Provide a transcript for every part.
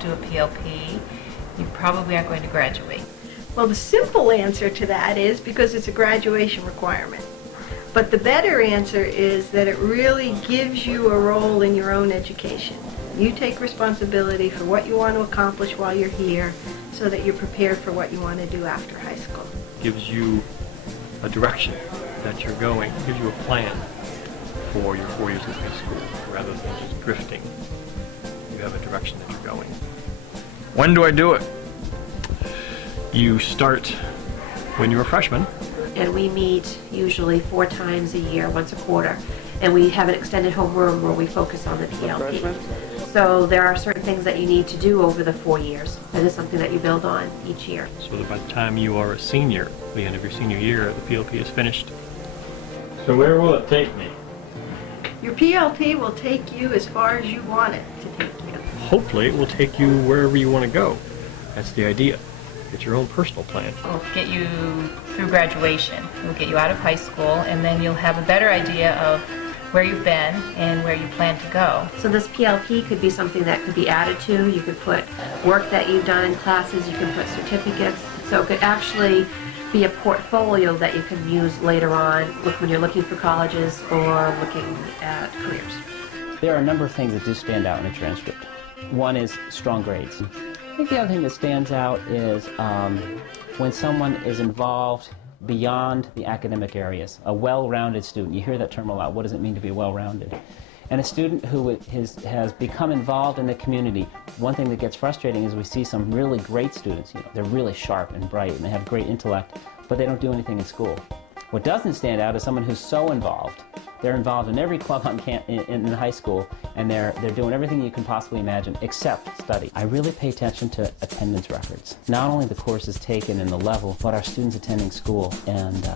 don't do a PLP, you probably aren't going to graduate. Well, the simple answer to that is because it's a graduation requirement. But the better answer is that it really gives you a role in your own education. You take responsibility for what you want to accomplish while you're here so that you're prepared for what you want to do after high school. Gives you a direction that you're going, gives you a plan for your 4 years in high school rather than just drifting. You have a direction that you're going. When do I do it? You start when you're a freshman. And we meet usually 4 times a year, once a quarter, and we have an extended homeroom where we focus on the PLP. So there are certain things that you need to do over the 4 years. That is something that you build on each year. So that by the time you are a senior, the end of your senior year, the PLP is finished. So where will it take me? Your PLP will take you as far as you want it to take you. Hopefully it will take you wherever you want to go. That's the idea. Get your own personal plan. We'll get you through graduation. We'll get you out of high school, and then you'll have a better idea of where you've been and where you plan to go. So this PLP could be something that could be added to. You could put work that you've done in classes, you can put certificates. So it could actually be a portfolio that you can use later on when you're looking for colleges or looking at careers. There are a number of things that do stand out in a transcript. One is strong grades. I think the other thing that stands out is when someone is involved beyond the academic areas, a well-rounded student. You hear that term a lot. What does it mean to be well-rounded? And a student who has become involved in the community. One thing that gets frustrating is we see some really great students. You know, they're really sharp and bright and they have great intellect, but they don't do anything in school. What doesn't stand out is someone who's so involved. They're involved in every club in high school, and they're doing everything you can possibly imagine except study. I really pay attention to attendance records. Not only the courses taken and the level, but our students attending school, and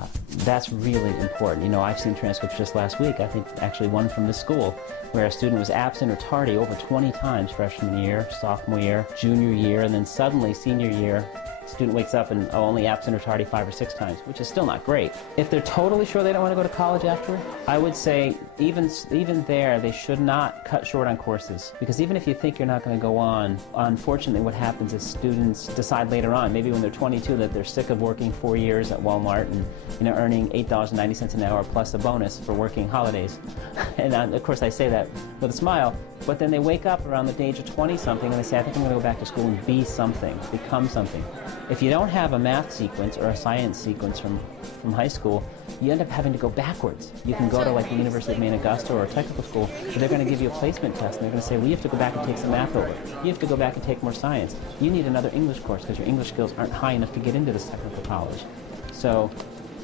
that's really important. You know, I've seen transcripts just last week, I think actually one from this school, where a student was absent or tardy over 20 times freshman year, sophomore year, junior year, and then suddenly senior year, student wakes up and only absent or tardy 5 or 6 times, which is still not great. If they're totally sure they don't want to go to college after, I would say even there they should not cut short on courses, because even if you think you're not going to go on, unfortunately what happens is students decide later on, maybe when they're 22, that they're sick of working 4 years at Walmart and earning $8.90 an hour plus a bonus for working holidays. And of course I say that with a smile, but then they wake up around the age of 20-something and they say, I think I'm going to go back to school and be something, become something. If you don't have a math sequence or a science sequence from high school, you end up having to go backwards. You can go to like the University of Maine Augusta or a technical school, but they're going to give you a placement test and they're going to say, well, you have to go back and take some math over. You have to go back and take more science. You need another English course because your English skills aren't high enough to get into this technical college. So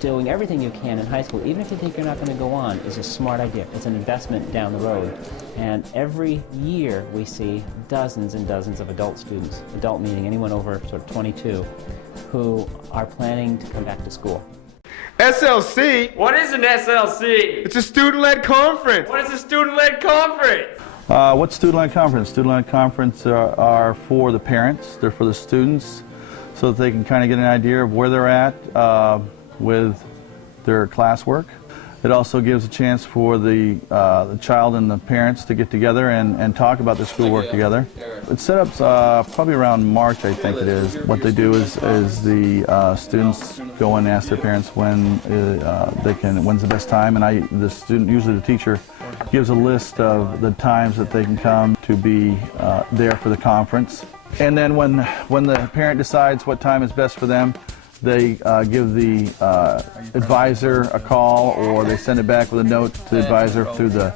doing everything you can in high school, even if you think you're not going to go on, is a smart idea. It's an investment down the road. And every year we see dozens and dozens of adult students, adult meaning anyone over sort of 22, who are planning to come back to school. SLC? What is an SLC? It's a student-led conference. What is a student-led conference? What's student-led conference? Student-led conference are for the parents. They're for the students, so that they can kind of get an idea of where they're at with their classwork. It also gives a chance for the child and the parents to get together and talk about their schoolwork together. It's set up probably around March, I think it is. What they do is the students go and ask their parents when's the best time, and the student, usually the teacher, gives a list of the times that they can come to be there for the conference. And then when the parent decides what time is best for them, they give the advisor a call, or they send it back with a note to the advisor through the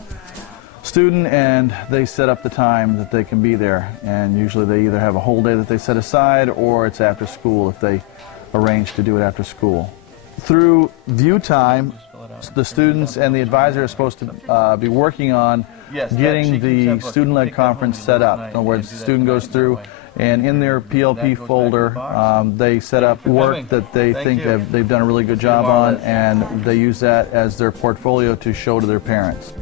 student, and they set up the time that they can be there. And usually they either have a whole day that they set aside, or it's after school if they arrange to do it after school. Through view time, the students and the advisor are supposed to be working on getting the student-led conference set up. In other words, the student goes through, and in their PLP folder, they set up work that they think they've done a really good job on, and they use that as their portfolio to show to their parents.